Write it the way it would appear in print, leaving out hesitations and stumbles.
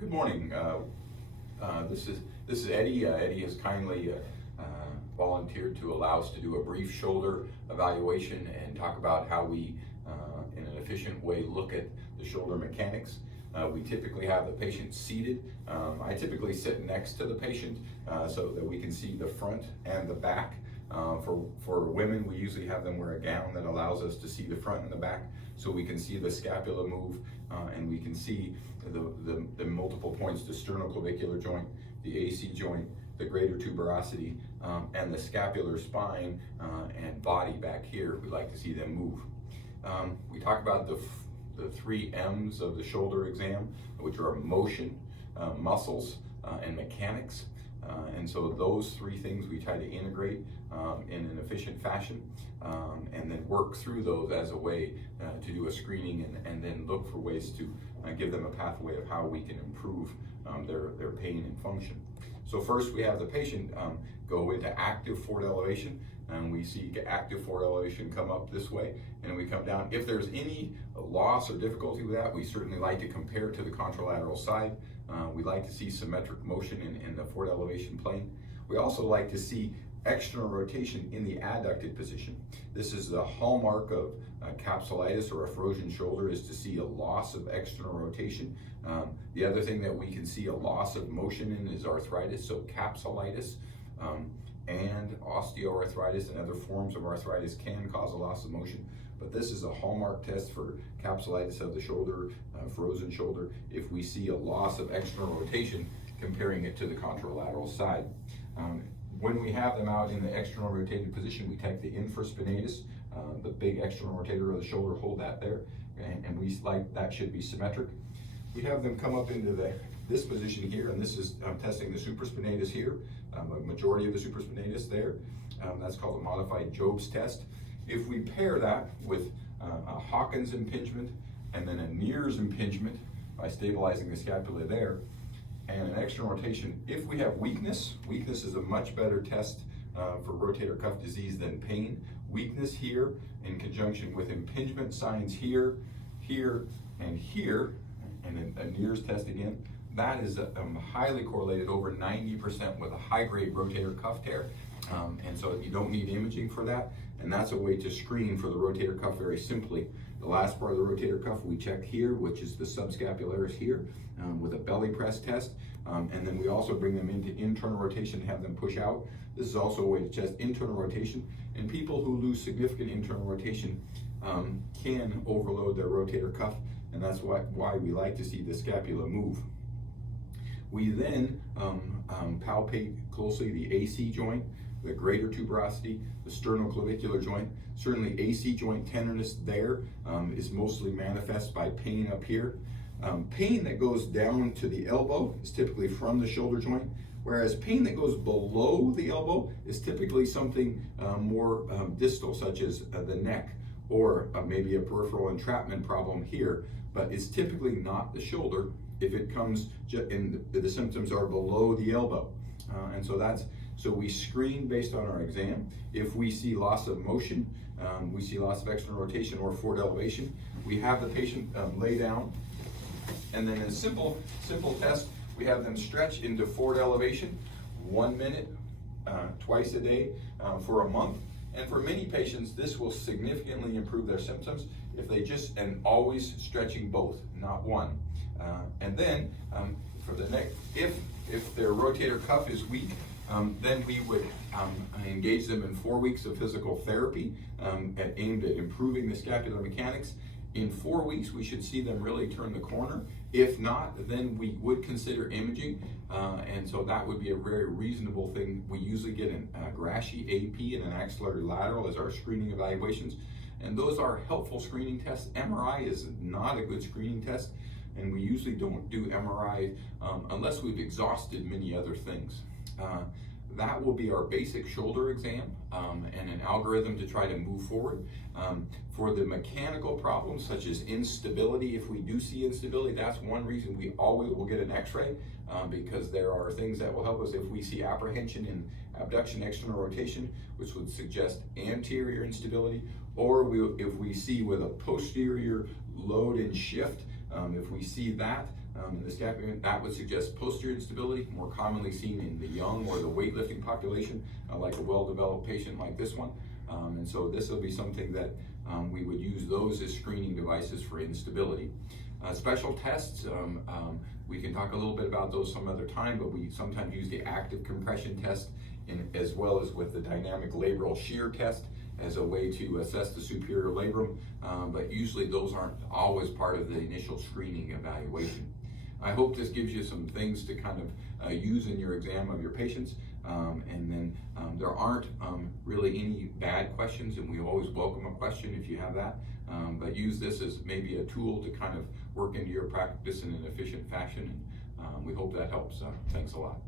Good morning. This is Eddie. Eddie has kindly volunteered to allow us to do a brief shoulder evaluation and talk about how we, in an efficient way, look at the shoulder mechanics. We typically have the patient seated. I typically sit next to the patient so that we can see the front and the back. For women, we usually have them wear a gown that allows us to see the front and the back, so we can see the scapula move, and we can see the multiple points: the sternoclavicular joint, the AC joint, the greater tuberosity, and the scapular spine and body back here. We like to see them move. We talk about the 3 M's of the shoulder exam, which are motion, muscles, and mechanics. And so those 3 things we try to integrate in an efficient fashion, and then work through those as a way to do a screening and then look for ways to give them a pathway of how we can improve their pain and function. So first we have the patient go into active forward elevation, and we see active forward elevation come up this way, and we come down. If there's any loss or difficulty with that, we certainly like to compare to the contralateral side. We like to see symmetric motion in the forward elevation plane. We also like to see external rotation in the adducted position. This is the hallmark of capsulitis or a frozen shoulder, is to see a loss of external rotation. The other thing that we can see a loss of motion in is arthritis, so capsulitis and osteoarthritis and other forms of arthritis can cause a loss of motion. But this is a hallmark test for capsulitis of the shoulder, frozen shoulder, if we see a loss of external rotation comparing it to the contralateral side. When we have them out in the external rotated position, we take the infraspinatus, the big external rotator of the shoulder, hold that there, and we like that should be symmetric. We have them come up into this position here, and this is testing the supraspinatus here, a majority of the supraspinatus there. That's called a modified Job's test. If we pair that with a Hawkins impingement and then a Neers impingement by stabilizing the scapula there, and an external rotation, if we have weakness is a much better test for rotator cuff disease than pain. Weakness here in conjunction with impingement signs here, here, and here, and a Neers test again, that is highly correlated, over 90%, with a high-grade rotator cuff tear. And so you don't need imaging for that, and that's a way to screen for the rotator cuff very simply. The last part of the rotator cuff we check here, which is the subscapularis here, with a belly press test, and then we also bring them into internal rotation and have them push out. This is also a way to test internal rotation, and people who lose significant internal rotation can overload their rotator cuff, and that's why we like to see the scapula move. We then palpate closely the AC joint, the greater tuberosity, the sternoclavicular joint. Certainly AC joint tenderness there is mostly manifest by pain up here. Pain that goes down to the elbow is typically from the shoulder joint, whereas pain that goes below the elbow is typically something more distal, such as the neck, or maybe a peripheral entrapment problem here, but it's typically not the shoulder if it comes and the symptoms are below the elbow. And so we screen based on our exam. If we see loss of motion, we see loss of external rotation or forward elevation, we have the patient lay down, and then in a simple test, we have them stretch into forward elevation 1 minute, twice a day for a month. And for many patients, this will significantly improve their symptoms if they and always stretching both, not one. And then for the next, if their rotator cuff is weak, then we would engage them in 4 weeks of physical therapy aimed at improving the scapular mechanics. In 4 weeks, we should see them really turn the corner. If not, then we would consider imaging, and so that would be a very reasonable thing. We usually get a Grashy AP and an axillary lateral as our screening evaluations, and those are helpful screening tests. MRI is not a good screening test, and we usually don't do MRI unless we've exhausted many other things. That will be our basic shoulder exam and an algorithm to try to move forward. For the mechanical problems such as instability, if we do see instability, that's one reason we always will get an x-ray, because there are things that will help us. If we see apprehension in abduction external rotation, which would suggest anterior instability, or if we see with a posterior load and shift, if we see that, in this document, that would suggest posterior instability, more commonly seen in the young or the weightlifting population, like a well-developed patient like this one. And so this will be something that we would use those as screening devices for instability. Special tests, we can talk a little bit about those some other time, but we sometimes use the active compression test as well as with the dynamic labral shear test as a way to assess the superior labrum, but usually those aren't always part of the initial screening evaluation. I hope this gives you some things to kind of use in your exam of your patients, and then there aren't really any bad questions, and we always welcome a question if you have that, but use this as maybe a tool to kind of work into your practice in an efficient fashion, and we hope that helps. Thanks a lot.